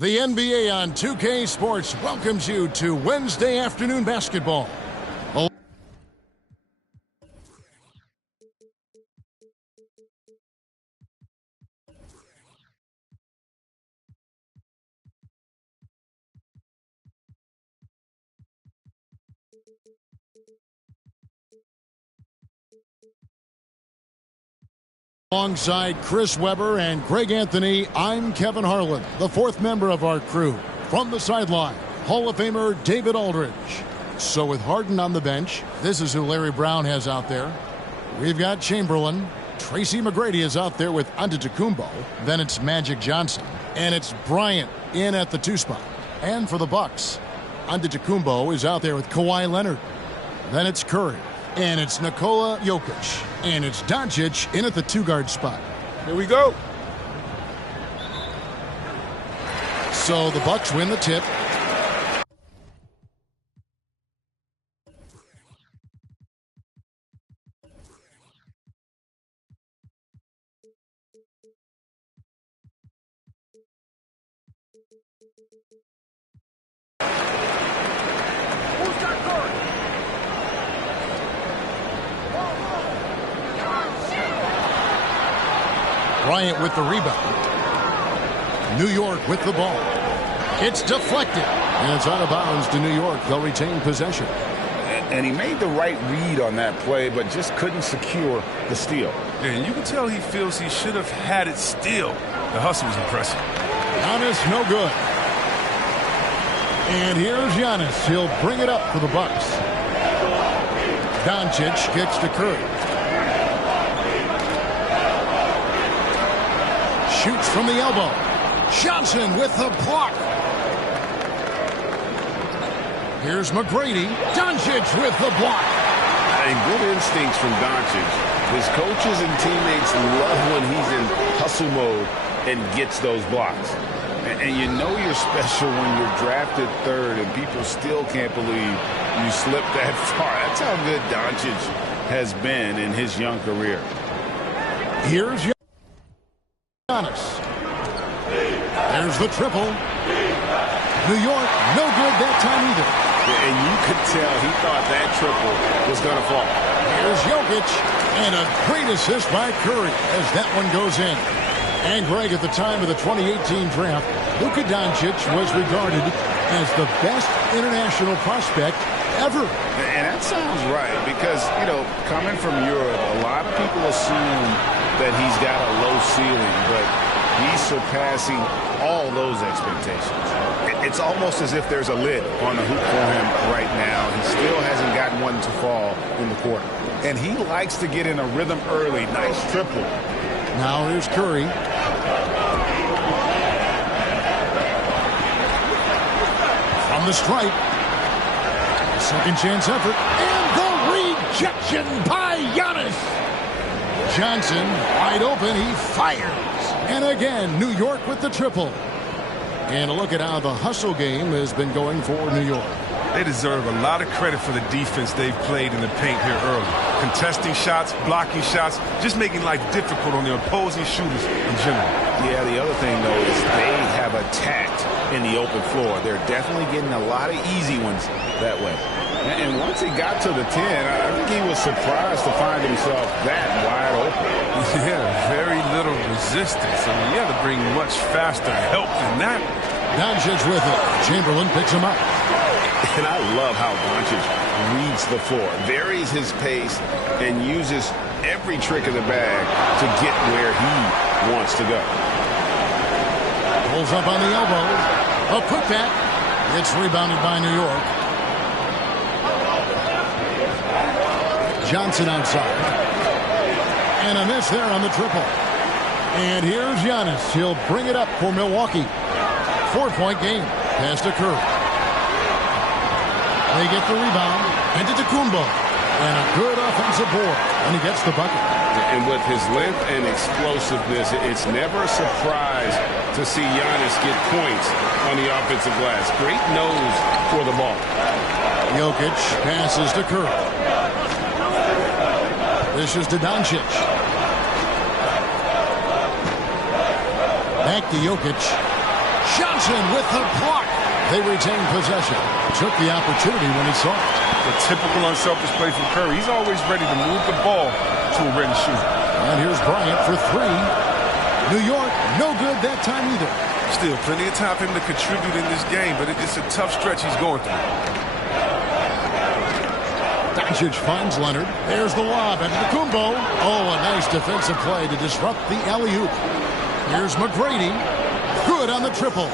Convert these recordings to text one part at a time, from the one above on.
The NBA on 2K Sports welcomes you to Wednesday afternoon basketball. Alongside Chris Webber and Greg Anthony, I'm Kevin Harlan, the fourth member of our crew. From the sideline, Hall of Famer David Aldridge. So with Harden on the bench, this is who Larry Brown has out there. We've got Chamberlain. Tracy McGrady is out there with Antetokounmpo. Then it's Magic Johnson. And it's Bryant in at the 2 spot. And for the Bucks, Antetokounmpo is out there with Kawhi Leonard. Then it's Curry. And it's Nikola Jokic. And it's Doncic in at the 2-guard spot. Here we go. So the Bucks win the tip. Bryant with the rebound. New York with the ball. It's deflected. And it's out of bounds to New York. They'll retain possession. And he made the right read on that play, but just couldn't secure the steal. And you can tell he feels he should have had it still. The hustle was impressive. Giannis, no good. And here's Giannis. He'll bring it up for the Bucks. Doncic kicks to Curry. Shoots from the elbow. Johnson with the block. Here's McGrady. Doncic with the block. And good instincts from Doncic. His coaches and teammates love when he's in hustle mode and gets those blocks. And you know you're special when you're drafted third and people still can't believe you slipped that far. That's how good Doncic has been in his young career. Here's Giannis. There's the triple. New York, no good that time either. And you could tell he thought that triple was going to fall. Here's Jokic, and a great assist by Curry as that one goes in. And Greg, at the time of the 2018 draft, Luka Doncic was regarded as the best international prospect ever. And that sounds right because, you know, coming from Europe, a lot of people assume that he's got a low ceiling, but he's surpassing all those expectations. It's almost as if there's a lid on the hoop for him right now. He still hasn't gotten one to fall in the quarter. And he likes to get in a rhythm early. Nice triple. Now here's Curry. From the stripe. Second chance effort. And the rejection by Giannis. Johnson wide open. He fires. And again, New York with the triple. And a look at how the hustle game has been going for New York. They deserve a lot of credit for the defense they've played in the paint here early. Contesting shots, blocking shots, just making life difficult on the opposing shooters in general. Yeah, the other thing, though, is they have attacked in the open floor. They're definitely getting a lot of easy ones that way. And once he got to the 10, I think he was surprised to find himself that wide open. Yeah, very little resistance. I mean, you have to bring much faster help than that. Doncic with it. Chamberlain picks him up. And I love how Doncic reads the floor, varies his pace, and uses every trick of the bag to get where he wants to go. Pulls up on the elbow. A putback. It's rebounded by New York. Johnson outside. And a miss there on the triple. And here's Giannis. He'll bring it up for Milwaukee. 4-point game. Pass to Curry. They get the rebound. Antetokounmpo. And a good offensive board. And he gets the bucket. And with his length and explosiveness, it's never a surprise to see Giannis get points on the offensive glass. Great nose for the ball. Jokic passes to Curry. This is to Doncic. Back to Jokic. Johnson with the block. They retain possession. Took the opportunity when he saw it. The typical unselfish play from Curry. He's always ready to move the ball to a ready shooter. And here's Bryant for three. New York, no good that time either. Still plenty of time for him to contribute in this game, but it's a tough stretch he's going through. Doncic finds Leonard. There's the lob at Kumbo. Oh, a nice defensive play to disrupt the alley-oop. Here's McGrady. Good on the triple.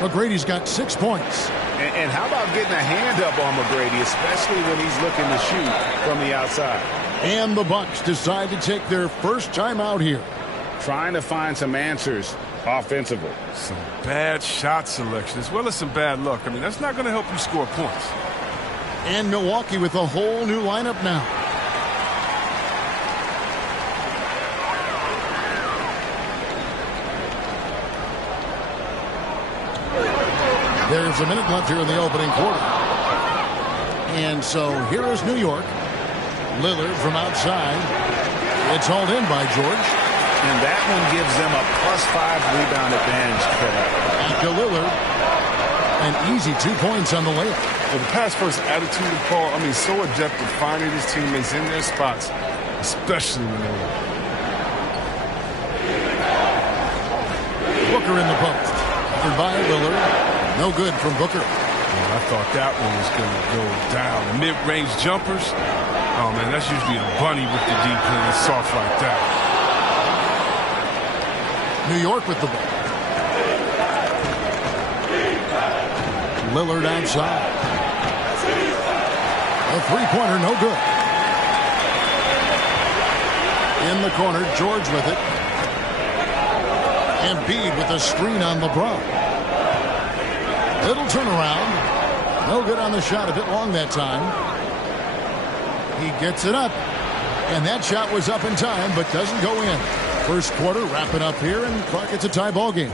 McGrady's got 6 points. And how about getting a hand up on McGrady, especially when he's looking to shoot from the outside? And the Bucks decide to take their first time out here. Trying to find some answers offensively. Some bad shot selection as well as some bad luck. I mean, that's not going to help you score points. And Milwaukee with a whole new lineup now. There's a minute left here in the opening quarter. And so here is New York. Lillard from outside. It's hauled in by George. And that one gives them a +5 rebound advantage. Back to Lillard. An easy 2 points on the layup. Well, the pass first attitude of Paul, I mean, so adept at finding his teammates in their spots, especially when they're winning. Booker in the post. Covered by Lillard. No good from Booker. Well, I thought that one was going to go down. The mid-range jumpers, oh, man, that's usually a bunny with the deep playing soft like that. New York with the ball. Lillard outside. A three-pointer, no good. In the corner, George with it. Embiid with a screen on LeBron. Little turnaround. No good on the shot, a bit long that time. He gets it up. And that shot was up in time, but doesn't go in. First quarter, wrap it up here, and Clark, it's a tie ball game.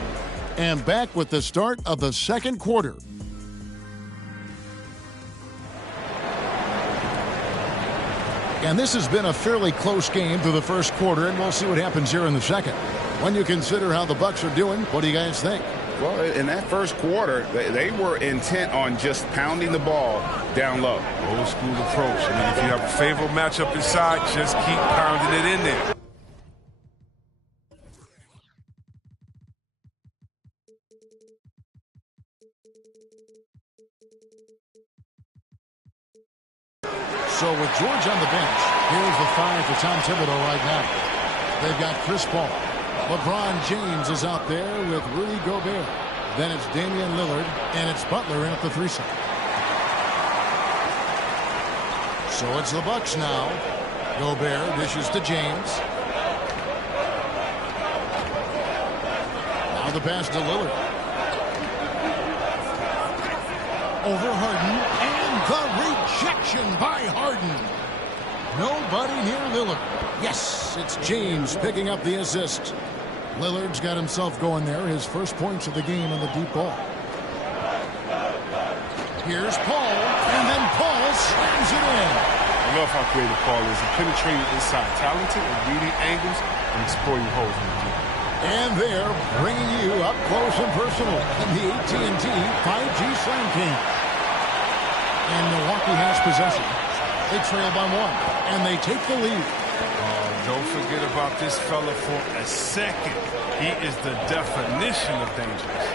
And back with the start of the second quarter. And this has been a fairly close game through the first quarter, and we'll see what happens here in the second. When you consider how the Bucks are doing, what do you guys think? Well, in that first quarter, they were intent on just pounding the ball down low. Old school approach. I mean, if you have a favorable matchup inside, just keep pounding it in there. So with George on the bench, here's the 5 for Tom Thibodeau right now. They've got Chris Paul. LeBron James is out there with Rudy Gobert. Then it's Damian Lillard, and it's Butler in at the 3 side. So it's the Bucks now. Gobert dishes to James. Now the pass to Lillard. Over Harden, and the rejection by Harden. Nobody near Lillard. Yes, it's James picking up the assist. Lillard's got himself going there. His first points of the game on the deep ball. Here's Paul, and then Paul slams it in. I love how creative Paul is. He penetrated inside, talented at reading angles and exploiting holes in the deep. And they're bringing you up close and personal in the AT&T 5G Slam King. And Milwaukee has possession. They trail by 1, and they take the lead. Don't forget about this fella for a second. He is the definition of dangerous.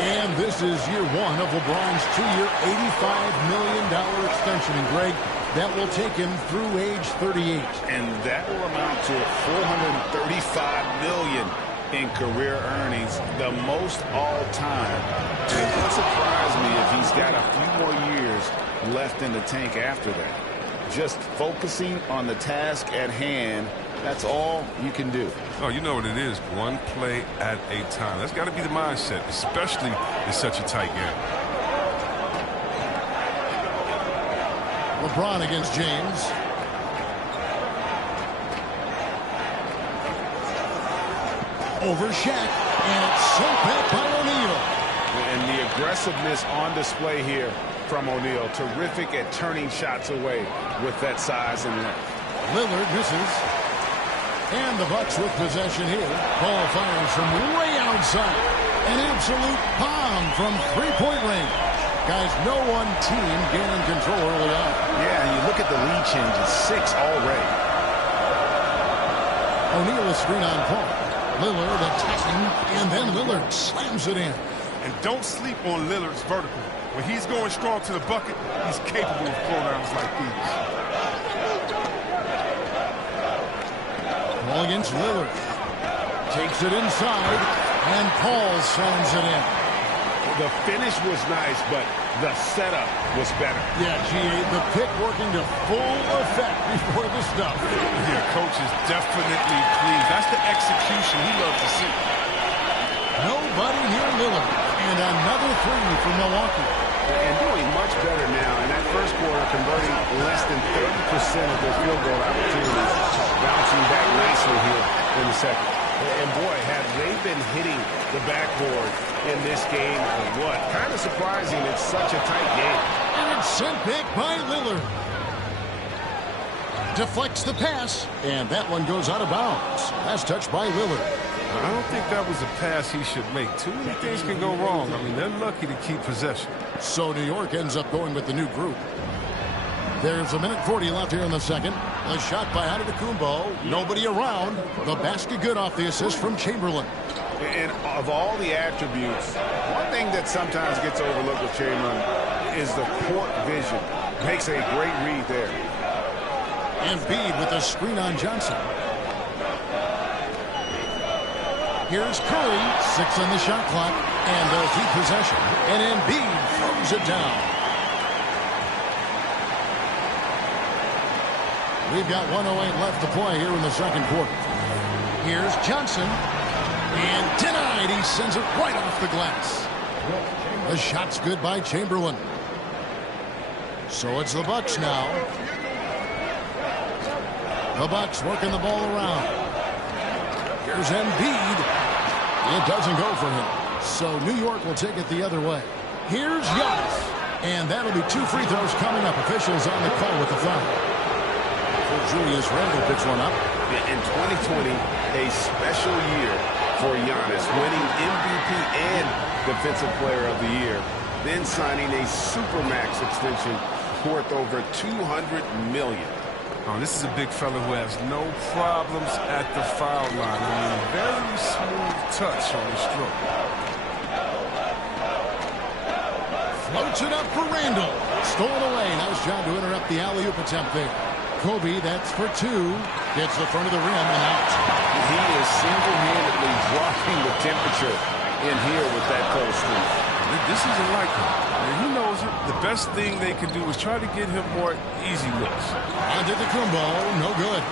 And this is year 1 of LeBron's 2-year, $85 million extension. And Greg, that will take him through age 38. And that will amount to $435 million in career earnings, the most all time. And it wouldn't surprise me if he's got a few more years left in the tank after that. Just focusing on the task at hand, that's all you can do. Oh, you know what it is. One play at a time. That's got to be the mindset, especially in such a tight game. LeBron against James. Over Shaq, and it's sent back by O'Neal. And the aggressiveness on display here from O'Neal. Terrific at turning shots away with that size and length. Lillard misses. And the Bucks with possession here. Paul fires from way outside. An absolute bomb from three-point range. Guys, no one team gaining control early on. Yeah, you look at the lead changes, 6 already. O'Neal a screen on Paul. Lillard attacking, and then Lillard slams it in. And don't sleep on Lillard's vertical. When he's going strong to the bucket, he's capable of throwdowns like these. Ball against Lillard. Takes it inside, and Paul slams it in. The finish was nice, but the setup was better. Yeah, G.A., the pick working to full effect before the stuff. Yeah, coach is definitely pleased. That's the execution he loves to see. Nobody near Lillard. And another three for Milwaukee. And doing much better now. In that first quarter, converting less than 30% of their field goal opportunities. Bouncing back nicely here in the second. And boy, have they been hitting the backboard in this game or what? Kind of surprising it's such a tight game. And it's sent back by Lillard. Deflects the pass, and that one goes out of bounds. Last touch by Lillard. I don't think that was a pass he should make. Too many things can go wrong. I mean, they're lucky to keep possession. So New York ends up going with the new group. There's 1:40 left here in the second. A shot by Antetokounmpo. Nobody around. The basket good off the assist from Chamberlain. And of all the attributes, one thing that sometimes gets overlooked with Chamberlain is the court vision. Makes a great read there. Embiid with the screen on Johnson. Here's Curry, 6 on the shot clock, and they'll keep possession. And Embiid throws it down. We've got 1:08 left to play here in the second quarter. Here's Johnson, and denied. He sends it right off the glass. The shot's good by Chamberlain. So it's the Bucks now. The Bucks working the ball around. Here's Embiid. It doesn't go for him. So New York will take it the other way. Here's Giannis. And that'll be 2 free throws coming up. Officials on the call with the foul. Julius Randle picks one up. In 2020, a special year for Giannis, winning MVP and Defensive Player of the Year, then signing a Supermax extension worth over $200 million. Oh, this is a big fella who has no problems at the foul line. I mean, very smooth touch on the stroke. Floats it up for Randle. Stolen away. Nice job to interrupt the alley-oop attempt there. Kobe, that's for 2. Gets the front of the rim and out. He is single-handedly dropping the temperature in here with that cold streak. This isn't like him. And he knows it. The best thing they can do is try to get him more easy looks. Antetokounmpo, no good.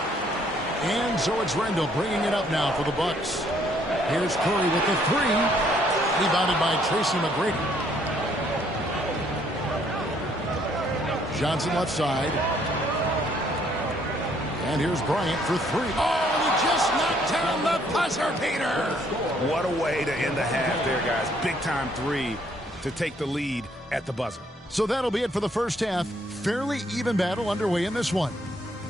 And so it's Randle bringing it up now for the Bucks. Here's Curry with the 3. Rebounded by Tracy McGrady. Johnson left side. And here's Bryant for 3. Oh, and he just knocked down the buzzer beater. What a way to end the half there, guys. Big-time 3 to take the lead at the buzzer. So that'll be it for the first half. Fairly even battle underway in this one.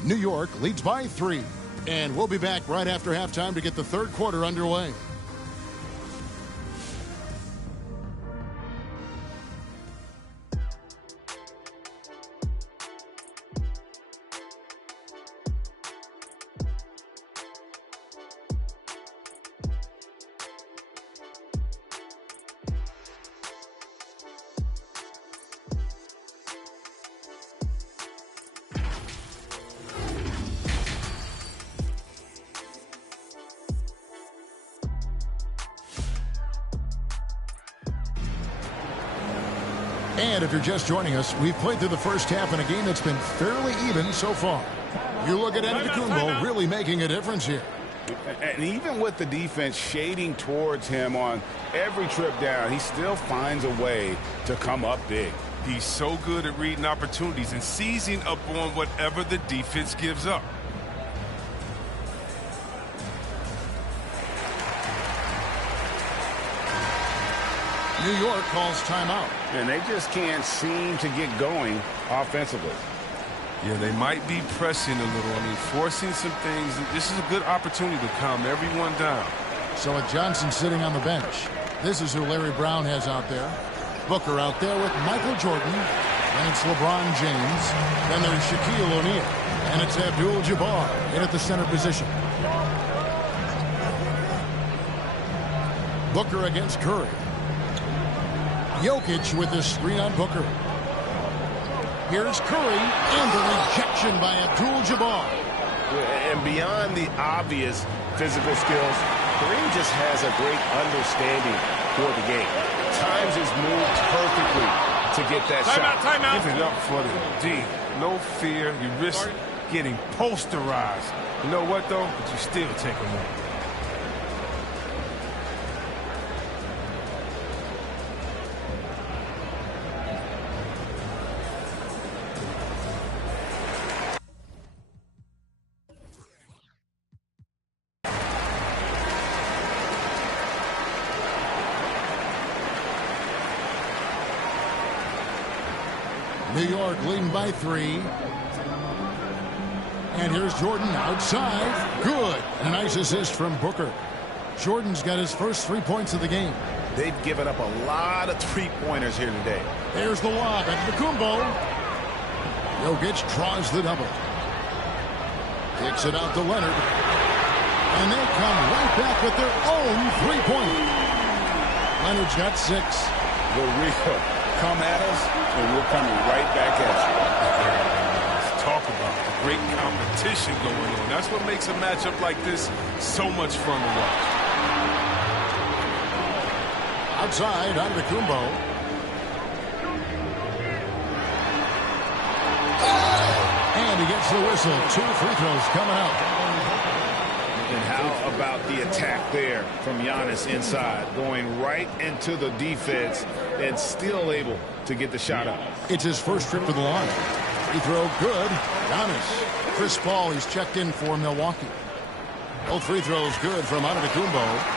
New York leads by 3. And we'll be back right after halftime to get the third quarter underway. And if you're just joining us, we've played through the first half in a game that's been fairly even so far. You look at Antetokounmpo really making a difference here. And even with the defense shading towards him on every trip down, he still finds a way to come up big. He's so good at reading opportunities and seizing up on whatever the defense gives up. New York calls timeout. And they just can't seem to get going offensively. Yeah, they might be pressing a little. I mean, forcing some things. This is a good opportunity to calm everyone down. So with Johnson sitting on the bench, This is who Larry Brown has out there. Booker out there with Michael Jordan. And it's LeBron James. Then there's Shaquille O'Neal. And it's Abdul-Jabbar in at the center position. Booker against Curry. Jokic with the screen on Booker. Here's Curry, and the rejection by Abdul-Jabbar. And beyond the obvious physical skills, Kareem just has a great understanding for the game. Times his moves perfectly to get that shot. Timeout. Give it up for the D. No fear. You risk getting posterized. You know what, though? But you still take them on. New York leading by 3. And here's Jordan outside. Good. A nice assist from Booker. Jordan's got his first 3 points of the game. They've given up a lot of three-pointers here today. There's the lob at Kumbo. Jokic draws the double. Kicks it out to Leonard. And they come right back with their own 3-pointer. Leonard's got 6. The real come at us, and we're coming right back at you. Let's talk about the great competition going on. That's what makes a matchup like this so much fun to watch. Outside, Antetokounmpo. And he gets the whistle. 2 free throws coming up. And how about the attack there from Giannis inside, going right into the defense and still able to get the shot up. It's his first trip to the line. Free throw good. Giannis. Chris Paul, he's checked in for Milwaukee. Both free throws good from Antetokounmpo.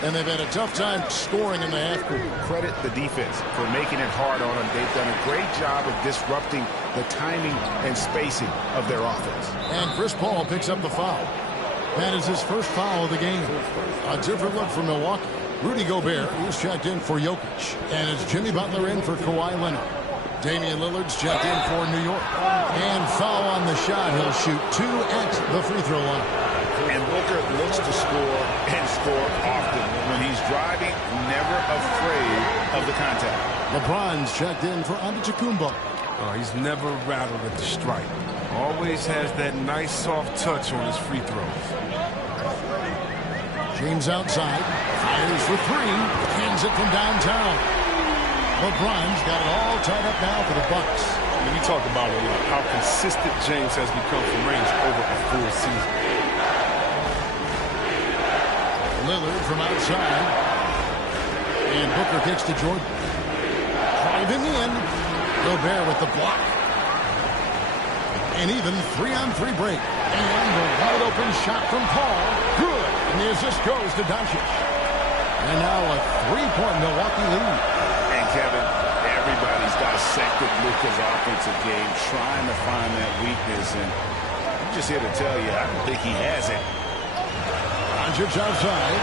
And they've had a tough time scoring in the half court. Credit the defense for making it hard on them. They've done a great job of disrupting the timing and spacing of their offense. And Chris Paul picks up the foul. That is his first foul of the game. A different look for Milwaukee. Rudy Gobert, who's checked in for Jokic. And it's Jimmy Butler in for Kawhi Leonard. Damian Lillard's checked in for New York. And foul on the shot. He'll shoot 2 at the free throw line. And Booker looks to score and score often. When he's driving, never afraid of the contact. LeBron's checked in for Antetokounmpo. He's never rattled at the stripe. Always has that nice soft touch on his free throws. James outside. Fires for 3. Hands it from downtown. LeBron's got it all tied up now for the Bucks. We talk about it, how consistent James has become from range over a full season. Lillard from outside. And Booker kicks to Jordan. Driving in. Gobert with the block. And even 3-on-3 break. And the wide open shot from Paul. Good. And the assist goes to Doncic. And now a 3-point Milwaukee lead. And Kevin, everybody's dissected Luka's offensive game, trying to find that weakness. And I'm just here to tell you, I don't think he has it. Doncic outside.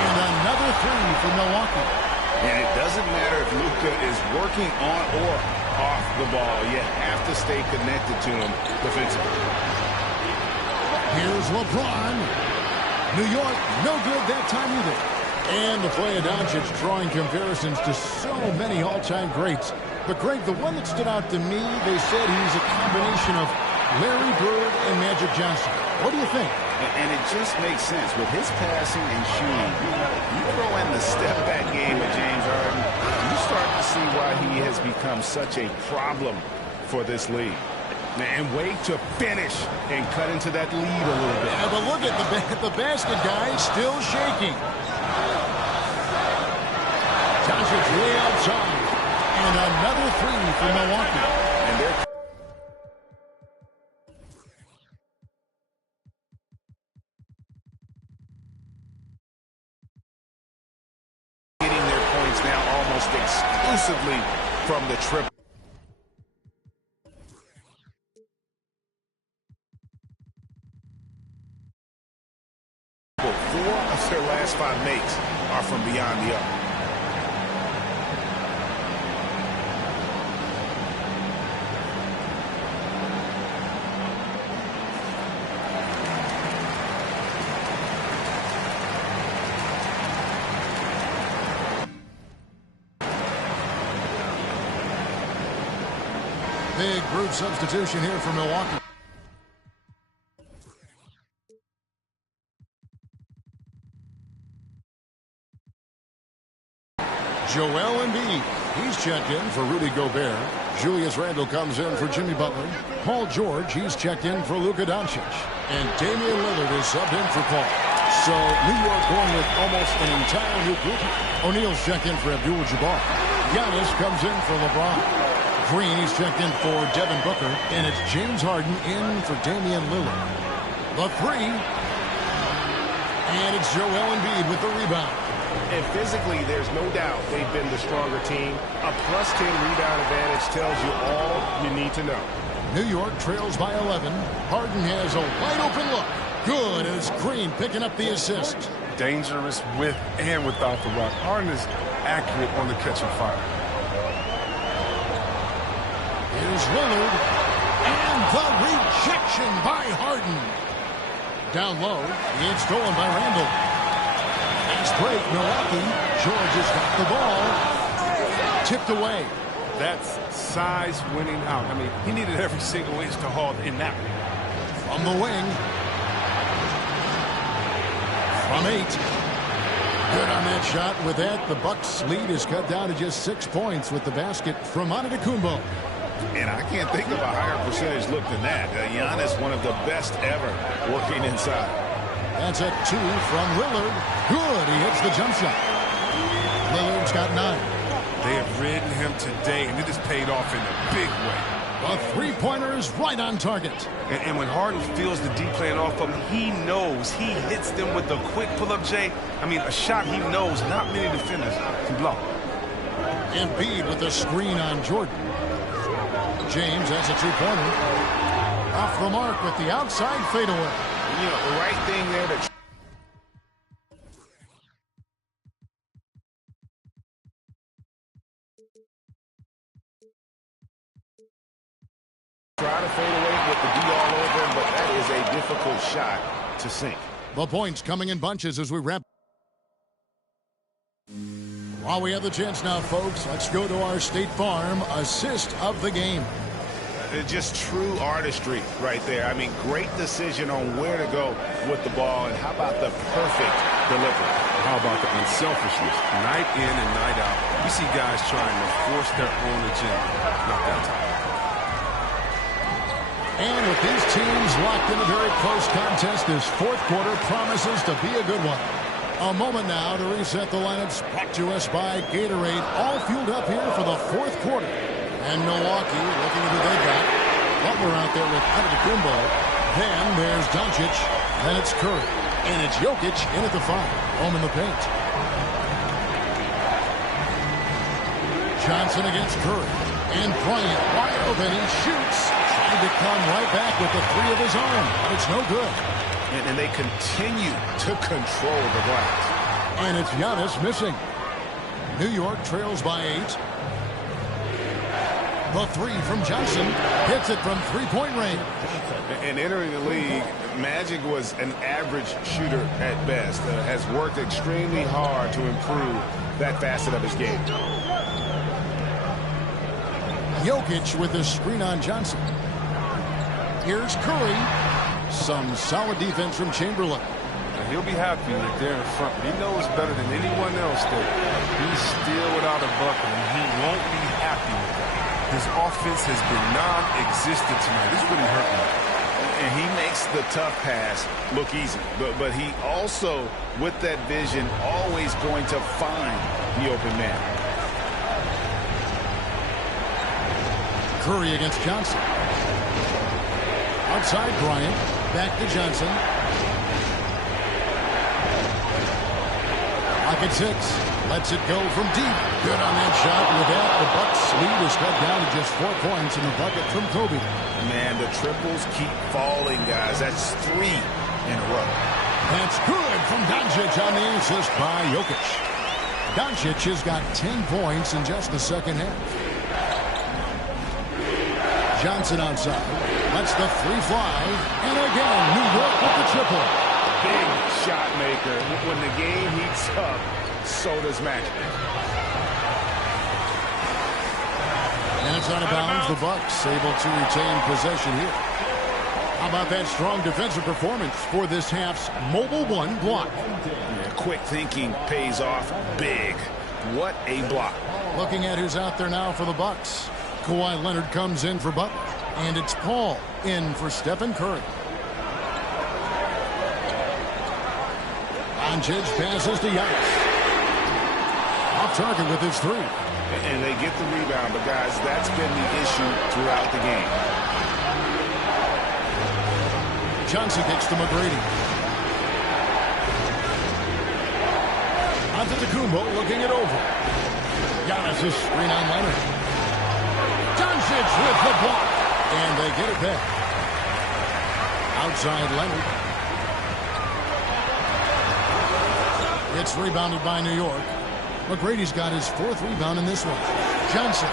And another 3 for Milwaukee. And it doesn't matter if Luka is working on or off the ball. You have to stay connected to him defensively. Here's LeBron. New York, no good that time either. And the play of Doncic drawing comparisons to so many all-time greats. But, Greg, the one that stood out to me, they said he's a combination of Larry Bird and Magic Johnson. What do you think? And it just makes sense. With his passing and shooting, you throw in the step-back game of James Harden, you start to see why he has become such a problem for this league. And wait to finish and cut into that lead a little bit. Yeah, but look at the basket guy still shaking. Doncic way outside. And another 3 for Milwaukee. And they're getting their points now almost exclusively from the triple. their last 5 makes are from beyond the arc. Big group substitution here for Milwaukee. Joel Embiid. He's checked in for Rudy Gobert. Julius Randle comes in for Jimmy Butler. Paul George, he's checked in for Luka Doncic. And Damian Lillard is subbed in for Paul. So New York going with almost an entire new group. O'Neal's checked in for Abdul-Jabbar. Giannis comes in for LeBron. Green, he's checked in for Devin Booker, and it's James Harden in for Damian Lillard. The 3, and it's Joel Embiid with the rebound. And physically, there's no doubt they've been the stronger team. A +10 rebound advantage tells you all you need to know. New York trails by 11. Harden has a wide-open look. Good, and it's Green picking up the assist. Dangerous with and without the rock. Harden is accurate on the catch and fire. Here's Lillard, and the rejection by Harden. Down low, it's stolen by Randle. Fast break, Milwaukee. George has got the ball. Tipped away. That's size winning out. I mean, he needed every single inch to haul in that one. From the wing. From 8. Good on that shot. With that, the Bucks' lead is cut down to just 6 points with the basket from Antetokounmpo. And I can't think of a higher percentage look than that. Giannis, one of the best ever working inside. That's a 2 from Lillard. Good. He hits the jump shot. Lillard's got 9. They have ridden him today, and it has paid off in a big way. The three-pointer is right on target. And when Harden feels the D playing off of him, he knows. He hits them with the quick pull-up, Jay. I mean, a shot he knows not many defenders can block. Embiid with the screen on Jordan. James has a 2-pointer. Off the mark with the outside fadeaway. You know, the right thing there to try to fade away with the D all over him, but that is a difficult shot to sink. The points coming in bunches as we wrap. While we have the chance now, folks, let's go to our State Farm assist of the game. Just true artistry right there. I mean, great decision on where to go with the ball, and how about the perfect delivery? How about the unselfishness? Night in and night out, we see guys trying to force their own agenda. Not that time. And with these teams locked in a very close contest, this fourth quarter promises to be a good one. A moment now to reset the lineups, brought to us by Gatorade, all fueled up here for the fourth quarter. And Milwaukee looking at who they got. Butler out there with Antetokounmpo. Then there's Doncic. Then it's Curry. And it's Jokic in at the 5. Home in the paint. Johnson against Curry. And Bryant wide open. He shoots. Trying to come right back with the 3 of his own. But it's no good. And they continue to control the glass. And it's Giannis missing. New York trails by 8. The 3 from Johnson. Hits it from three-point range. And entering the league, Magic was an average shooter at best. Has worked extremely hard to improve that facet of his game. Jokic with the screen on Johnson. Here's Curry. Some solid defense from Chamberlain. He'll be happy that they're in front, but he knows better than anyone else that he's still without a bucket, and he won't be happy with that. His offense has been non-existent tonight. It's really hurting him. And he makes the tough pass look easy. But he also, with that vision, always going to find the open man. Curry against Johnson. Outside Bryant. Back to Johnson. Pocket 6. Lets it go from deep. Good on that shot. With that, the Bucks lead is cut down to just 4 points in the bucket from Kobe. Man, the triples keep falling, guys. That's 3 in a row. That's good from Doncic on the assist by Jokic. Doncic has got 10 points in just the second half. Johnson outside. Lets the three fly. And again, New York with the triple. Big shot maker. When the game heats up, so does Magic. And it's out of bounds. The Bucks able to retain possession here. How about that strong defensive performance for this half's Mobile One block? Yeah, quick thinking pays off big. What a block. Looking at who's out there now for the Bucks. Kawhi Leonard comes in for Butler. And it's Paul in for Stephen Curry. Doncic passes to Giannis. Off target with his three. And they get the rebound, but guys, that's been the issue throughout the game. Johnson gets to McGrady. Antetokounmpo looking it over. Giannis' screen on Leonard. Doncic with the block. And they get it back. Outside Leonard. It's rebounded by New York. McGrady's got his fourth rebound in this one. Johnson,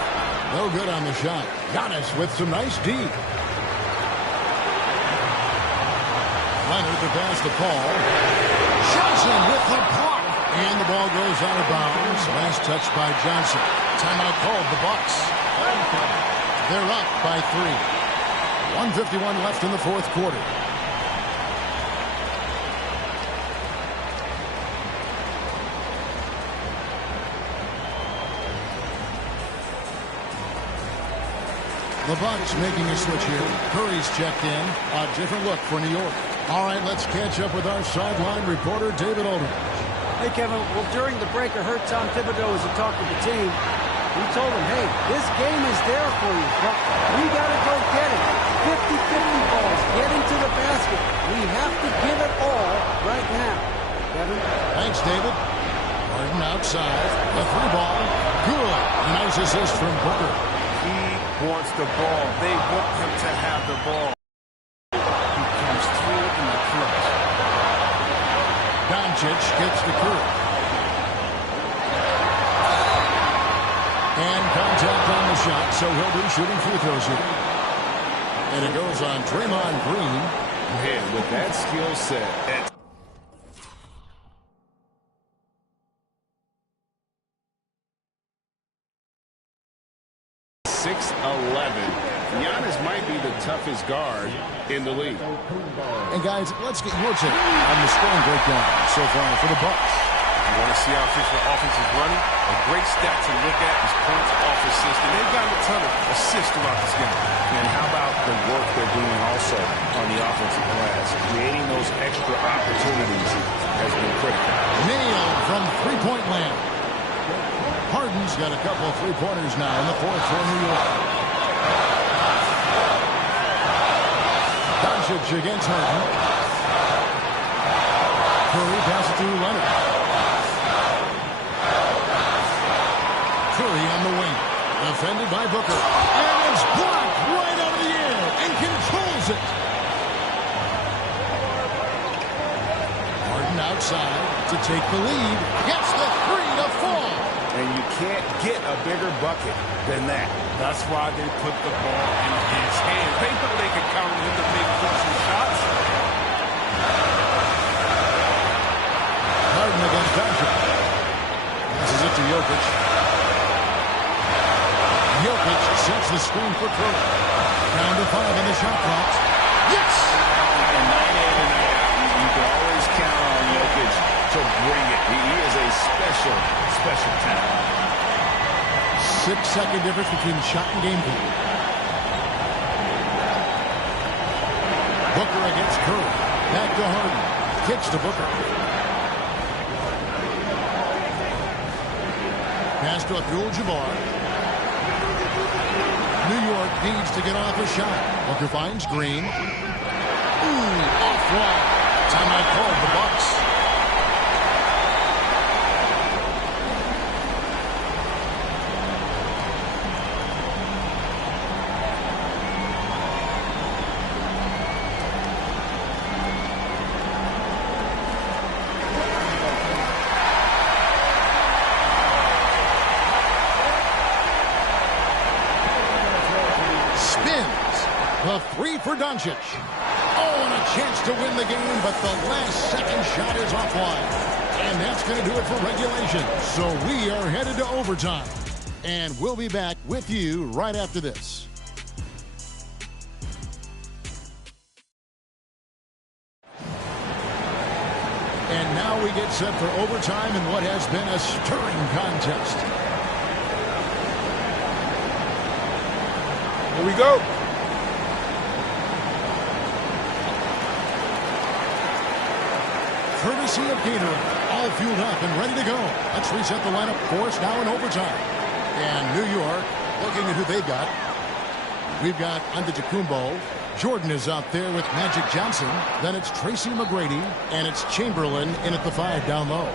no good on the shot. Giannis with some nice D. Leonard the pass to Paul. Johnson with the block. And the ball goes out of bounds. Last touch by Johnson. Timeout called the Bucks. They're up by 3. 1:51 left in the fourth quarter. The Bucks making a switch here. Curry's checked in. A different look for New York. All right, let's catch up with our sideline reporter, David Aldridge. Hey, Kevin. Well, during the break, I heard Tom Thibodeau as he talked with the team. He told them, hey, this game is there for you, but we got to go get it. 50-50 balls, get into the basket. We have to give it all right now. Kevin? Thanks, David. Harden outside. The three ball. Good. A nice assist from Booker. He wants the ball. They want him to have the ball. He comes through in the clutch. Doncic gets to Curry. And contact on the shot, so he'll be shooting free throws here. And it goes on Draymond Green. Man, with that skill set, at 6'11", Giannis might be the toughest guard in the league. And guys, let's get your take on the scoring breakdown so far for the Bucks. You want to see how efficient offense is running? A great stat to look at is points off assist. And they've gotten a ton of assists throughout this game. And how about the work they're doing also on the offensive glass? Creating those extra opportunities has been critical. Nailed from three-point land. Harden's got a couple of three-pointers now in the fourth for New York. Doncic against Harden. Curry passes to Leonard. Curry on the wing. Defended by Booker. And it's blocked right out of the air and controls it. Harden outside to take the lead. Gets the three to fall. And you can't get a bigger bucket than that. That's why they put the ball in his hands. They know they can count on him to make crucial shots. Harden against Doncic. Passes it to Jokic. Jokic sets the screen for Curry. Down to 5 on the shot clock. Yes! And night in and night out, you can always count on Jokic to bring it. He is a special talent. 6-second difference between shot and game point. Booker against Curry. Back to Harden. Kicks to Booker. Pass to Abdul-Jabbar. New York needs to get off a shot. Booker finds Green. Ooh, off-line. Timeout called the Bucks. for Doncic. Oh, and a chance to win the game, but the last second shot is offline. And that's going to do it for regulation. So we are headed to overtime. And we'll be back with you right after this. And now we get set for overtime in what has been a stirring contest. Here we go. Courtesy of Gatorade, all fueled up and ready to go. Let's reset the lineup for us now in overtime. And New York, looking at who they've got. We've got Antetokounmpo. Jordan is out there with Magic Johnson. Then it's Tracy McGrady, and it's Chamberlain in at the 5 down low.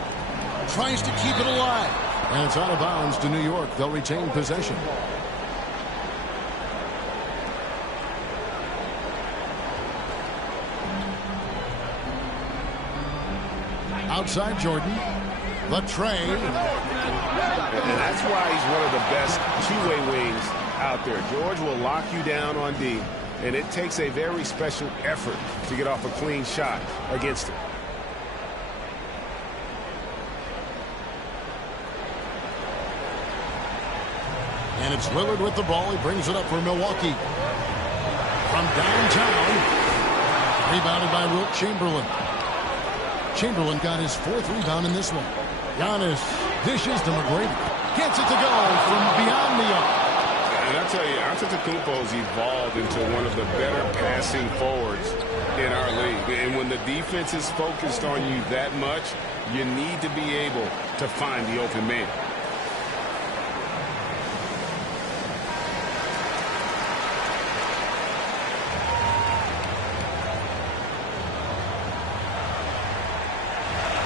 Tries to keep it alive. And it's out of bounds to New York. They'll retain possession. Outside Jordan. The tray. And that's why he's one of the best two-way wings out there. George will lock you down on D, and it takes a very special effort to get off a clean shot against him. And it's Lillard with the ball. He brings it up for Milwaukee. From downtown. Rebounded by Wilt Chamberlain. Chamberlain got his 4th rebound in this one. Giannis dishes to McGrady. Gets it to go from beyond the arc. And I tell you, Antetokounmpo's evolved into one of the better passing forwards in our league. And when the defense is focused on you that much, you need to be able to find the open man.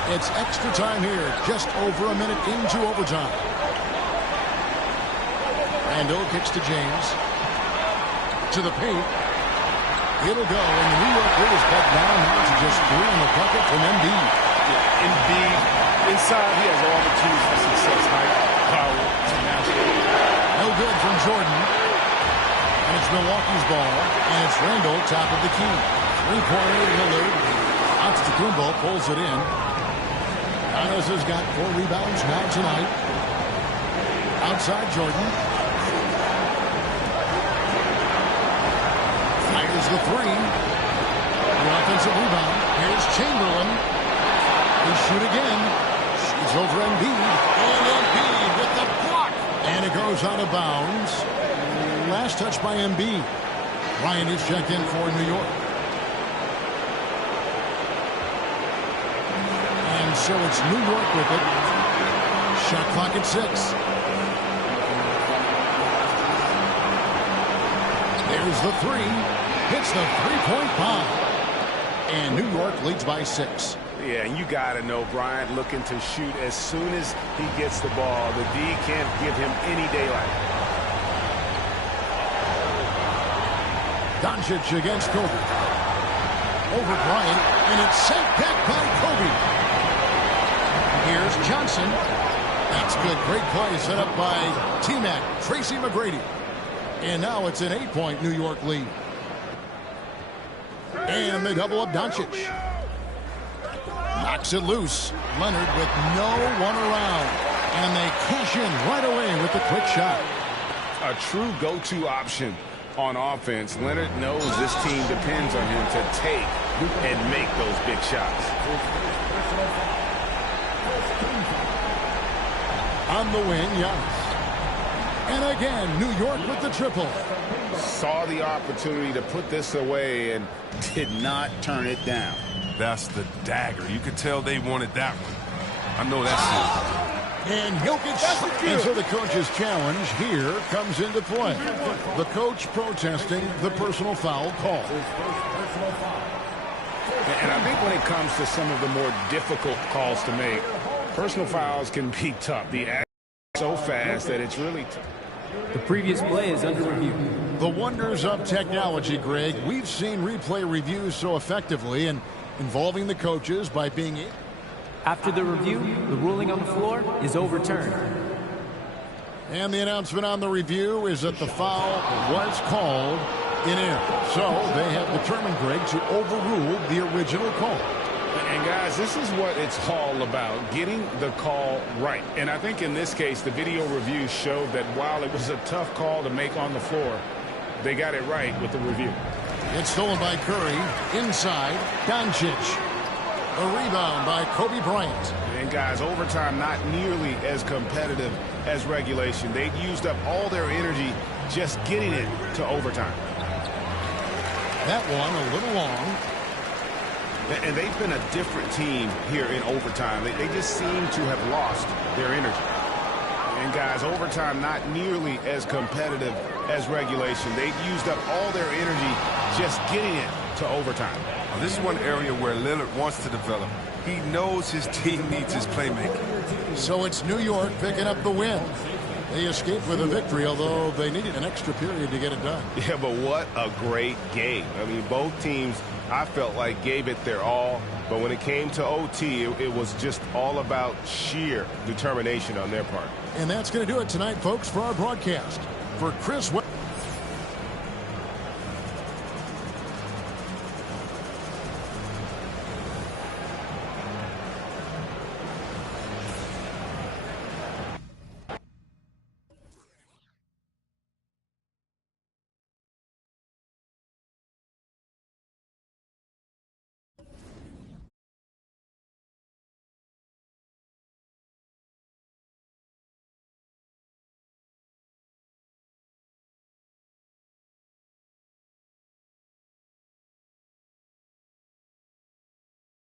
It's extra time here, just over a minute into overtime. Randall kicks to James. To the paint. It'll go, and the New York Raiders cut down now to just 3 on the bucket from Embiid. Yeah, Embiid, inside, he has all the tools for success. Height, power, tenacity. No good from Jordan. And it's Milwaukee's ball, and it's Randall top of the key. 3-pointer, Lillard. Antetokounmpo pulls it in. Giannis has got 4 rebounds now tonight. Outside Jordan. Fires the 3. The offensive rebound. Here's Chamberlain. He shoot again. Shoots over Embiid. And Embiid with the block. And it goes out of bounds. Last touch by Embiid. Ryan is checked in for New York. So it's New York with it. Shot clock at 6. There's the 3. Hits the 3-point bomb. And New York leads by 6. Yeah, and you got to know Bryant looking to shoot as soon as he gets the ball. The D can't give him any daylight. Doncic against Kobe. Over Bryant, and it's sent back by Kobe. Here's Johnson. That's good. Great play set up by T-Mac, Tracy McGrady. And now it's an 8-point New York lead. And they double up Doncic. Knocks it loose. Leonard with no one around. And they cash in right away with the quick shot. A true go-to option on offense. Leonard knows this team depends on him to take and make those big shots. On the wing, Giannis. And again, New York with the triple. Saw the opportunity to put this away and did not turn it down. That's the dagger. You could tell they wanted that one. I know that's it. And Jokic. And so the coach's challenge here comes into play. The coach protesting the personal foul call. And I think when it comes to some of the more difficult calls to make, personal fouls can be tough. The action is so fast that it's really tough. The previous play is under review. The wonders of technology, Greg. We've seen replay reviews so effectively and involving the coaches by being... After the review, the ruling on the floor is overturned. And the announcement on the review is that the foul was called. in air. So they have determined, Greg, to overrule the original call. And guys, this is what it's all about, getting the call right. And I think in this case, the video review showed that while it was a tough call to make on the floor, they got it right with the review. It's stolen by Curry. Inside, Doncic. A rebound by Kobe Bryant. And guys, overtime not nearly as competitive as regulation. They'd used up all their energy just getting it to overtime. That one a little long. And they've been a different team here in overtime. They just seem to have lost their energy. And guys, overtime not nearly as competitive as regulation. They've used up all their energy just getting it to overtime. Now, this is one area where Lillard wants to develop. He knows his team needs his playmaking. So it's New York picking up the win. They escaped with a victory, although they needed an extra period to get it done. Yeah, but what a great game. I mean, both teams, I felt like, gave it their all. But when it came to OT, it was just all about sheer determination on their part. And that's going to do it tonight, folks, for our broadcast. For Chris Webber.